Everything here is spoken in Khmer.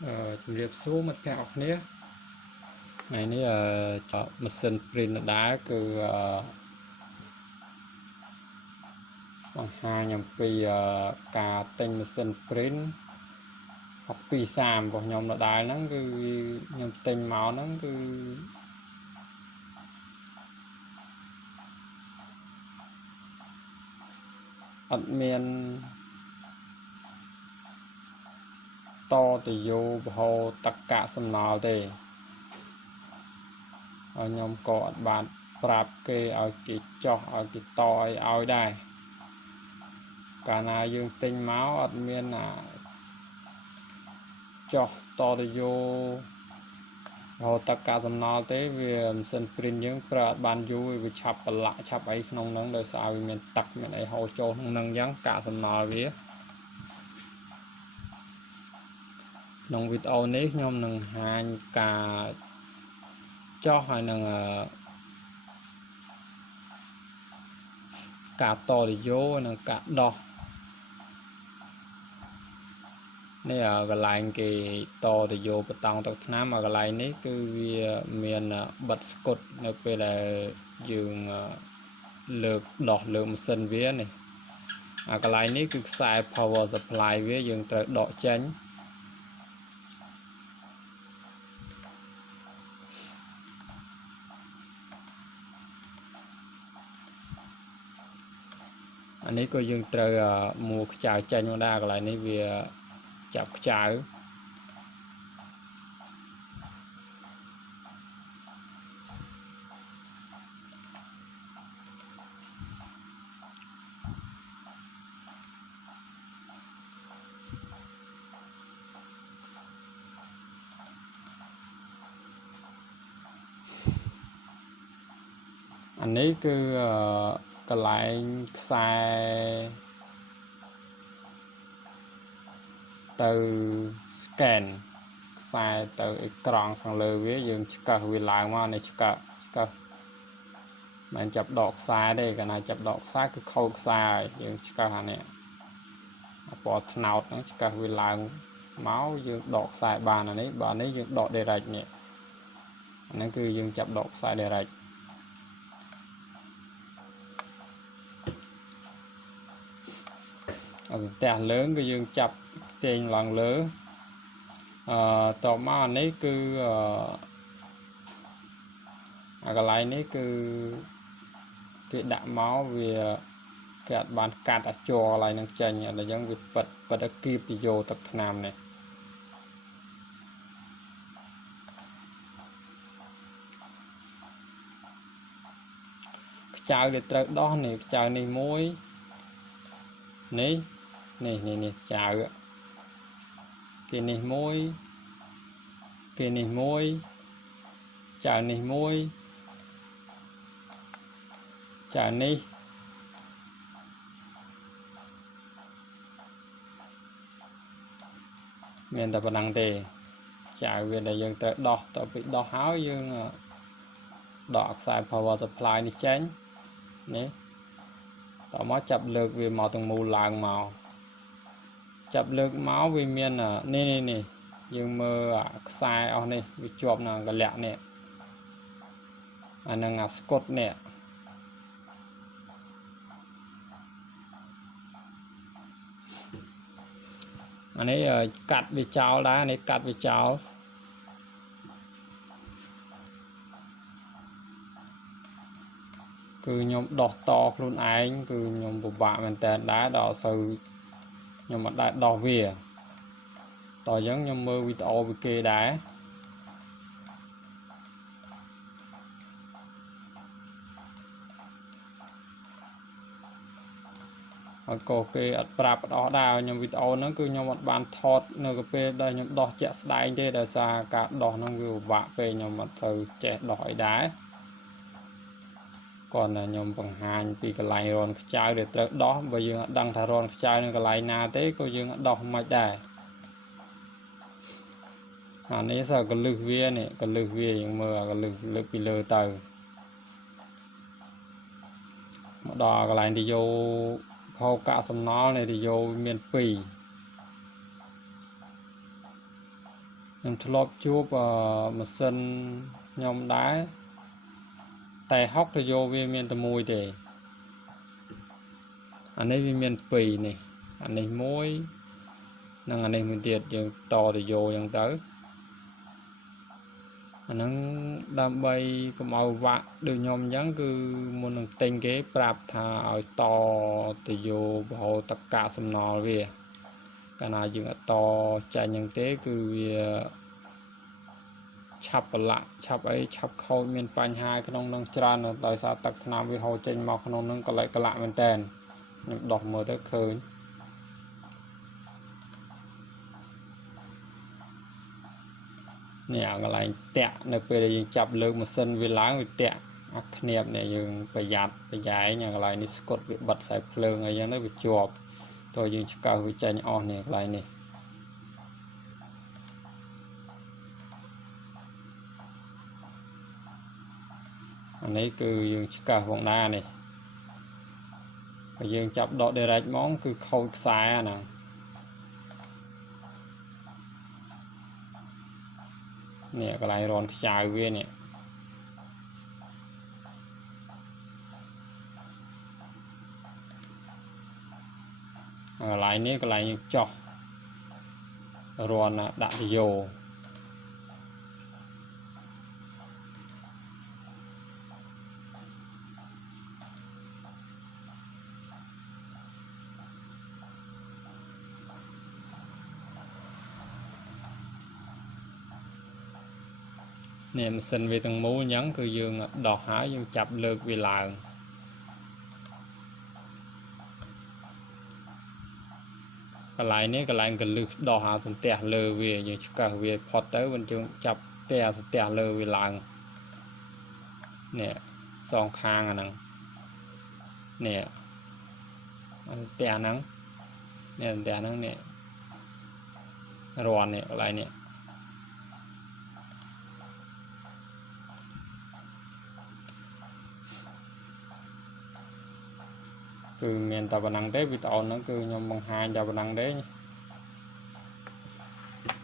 ជំរាបសួរមិត្តភក្តិអរគ្នាថ្ងៃនេះម៉ាស៊ីន print ដដែលគឺបង្ហាញអំពីការទិញម៉ាស៊ីន print 6230របស់ខ្ញុំដដែលហ្នឹងគឺខ្ញុំទិញមកហ្នឹងគឺអត់មានតទៅយោបហោតកៈសំណល់ទេហើយខ្ញុំក៏អត់បានប្រាប់គេឲ្យគេចោះឲ្យគេតឲ្យដែរកាលណាយើងទិញមកអត់មានចោះតទៅយោរហូតតកៈសំណល់ទេវាម៉ាស៊ីន print យើងប្រើអត់បានយូរវាឆាប់ប្រឡាក់ឆាប់អីក្នុងហ្នឹងដោយសារវាមានទឹកមានអីហូរចូលក្នុងហ្នឹងអញ្ចឹងកាកសំណល់វាក្នុងវីដេអូនេះខ្ញុំនឹងហាញការចោះហើយនឹងការតរយោនិងការដោះនេះកន្លែងគេតរយោបតង់ទឹកថ្នាំកន្លែងនេះគឺវាមានបិទស្គុតនៅពេលដែលយើងលើកដោះលើម៉ាស៊ីនវានេះកន្លែងនេះគឺខ្សែ power supply វាយើងត្រូវដកចេញអានេះក៏យើងត្រូវមួខ្ចៅចេញមកដែរកន្លែងនេះវាចាប់ខ្ចៅអានេះគឺកន្លែងខ្សែទៅ scan ខ្សែទៅអេក្រង់ខាងលើវាយើងឆ្កឹះវាឡើងមកនេះឆ្កឹះមិនចាប់ដកខ្សែទេកាលណាចាប់ដកខ្សែគឺខូចខ្សែហើយយើងឆ្កឹះអានេះពណ៌ត្នោតហ្នឹងឆ្កឹះវាឡើងមកយើងដកខ្សែបានអានេះបើនេះយើងដក direct នេះអាហ្នឹងគឺយើងចាប់ដកខ្សែ directអត់ផ្ទះលើងគឺយើងចាប់ទាញឡើងលើតមកអានេះគឺកន្លែងនេះគឺគេដាក់មកវាគេអត់បានកាត់អាចរកន្លែងហ្នឹងចេញអញ្ចឹងវាប៉ិតគៀបទៅយកទឹកថ្នាំនេះខ្ចៅដែលត្រូវដោះនេះខ្ចៅនេះមួយនេះខ្ចៅគេនេះមួយគេនេះមួយចៅនេះមួយចៅនេះមានតែប៉ុណ្ណឹងទេចៅវាដែលយើងត្រូវដោះតទៅដោះហើយយើងដកខ្សែ power supply នេះចេញនេះតមកចាប់លើកវាមកទាំងមូលឡើងមកចាប់លើកមកវាមាននេះយើងមើលខ្សែអស់នេះវាជាប់នឹងកលាក់នេះអានឹងស្កុតនេះអានេះកាត់វាចោលដែរនេះកាត់វាចោលគឺខ្ញុំដោះតខ្លួនឯងគឺខ្ញុំពិបាកមែនតើដែរដល់សូវខ្ញុំអត់ដែរដោះវាតអញ្ចឹងខ្ញុំមើលវីដេអូពីគេដែរហើយក៏គេអត់ប្រាប់អត់ដែរខ្ញុំវីដេអូហ្នឹងគឺខ្ញុំអត់បានថតនៅពេលដែលខ្ញុំដោះជាក់ស្ដែងទេដោយសារការដោះហ្នឹងវាពិបាកពេកខ្ញុំអត់ទៅចេះដោះអីដែរគាត់តែខ្ញុំបង្ហាញពីកន្លែងរនខ្ចៅដែលត្រូវដោះបើយើងអត់ដឹងថារនខ្ចៅនៅកន្លែងណាទេក៏យើងអត់ដោះមិនដែរអានេះសើកលឹះវានេះកលឹះវាយើងមើលកលឹះលើកពីលើទៅមកដល់កន្លែងទីយោផោកាកសំណល់នៃទីយោមាន2 ខ្ញុំធ្លាប់ជួបម៉ាស៊ីនខ្ញុំដែរតែហុកទៅយកវាមានតែមួយទេអានេះវាមាន2នេះអានេះមួយនិងអានេះមួយទៀតយើងតទៅយកអញ្ចឹងទៅអាហ្នឹងដើម្បីកុំឲ្យវាក់ដូចខ្ញុំអញ្ចឹងគឺមុននឹងទិញគេប្រាប់ថាឲ្យតទៅយករហូតតកាសំណល់វាកាលណាយើងអត់តចាញ់អញ្ចឹងទេគឺវាឆាប់ប្រឡាក់ឆាប់អីឆាប់ខូចមានបញ្ហាក្នុងនឹងច្រើនដោយសារទឹកថ្នាំវាហូរចេញមកក្នុងនឹងកលិចកលាក់មែនតើខ្ញុំដោះមើលទៅឃើញនេះអាកន្លែងតាក់នៅពេលដែលយើងចាប់លើកម៉ាស៊ីនវាឡើងវាតាក់អាខ្នាបនេះយើងប្រយ័ត្នប្រយែងអាកន្លែងនេះស្កុតវាបិទខ្សែភ្លើងអីចឹងទៅវាជាប់តើយើងឆ្កឹះវាចេញអស់នេះកន្លែងនេះអានេះគឺយើងឆ្កឹះផងដែរនេះបើយើងចាប់ដក direct ហ្មងគឺខូចខ្សែហ្នឹងនេះកន្លែងរនខ្ចៅវានេះកន្លែងនេះកន្លែងយើងចោះរនដាក់ទៅយោនេះម៉ាស៊ីនវាទាំងមូលអញ្ចឹងគឺយើងដោះហើយយើងចាប់លើកវាឡើងកន្លែងនេះកន្លែងកលឹះដោះអាសន្ទះលើវាយើងឆ្កឹះវាផុតទៅមិនយើងចាប់តែអាសន្ទះលើវាឡើងនេះសងខាងអាហ្នឹងនេះអាសន្ទះហ្នឹងនេះអាសន្ទះហ្នឹងនេះរននេះកន្លែងនេះគឺមានតែប៉ុណ្ណឹងទេវីដេអូហ្នឹងគឺខ្ញុំបង្ហាញតែប៉ុណ្ណឹងទេ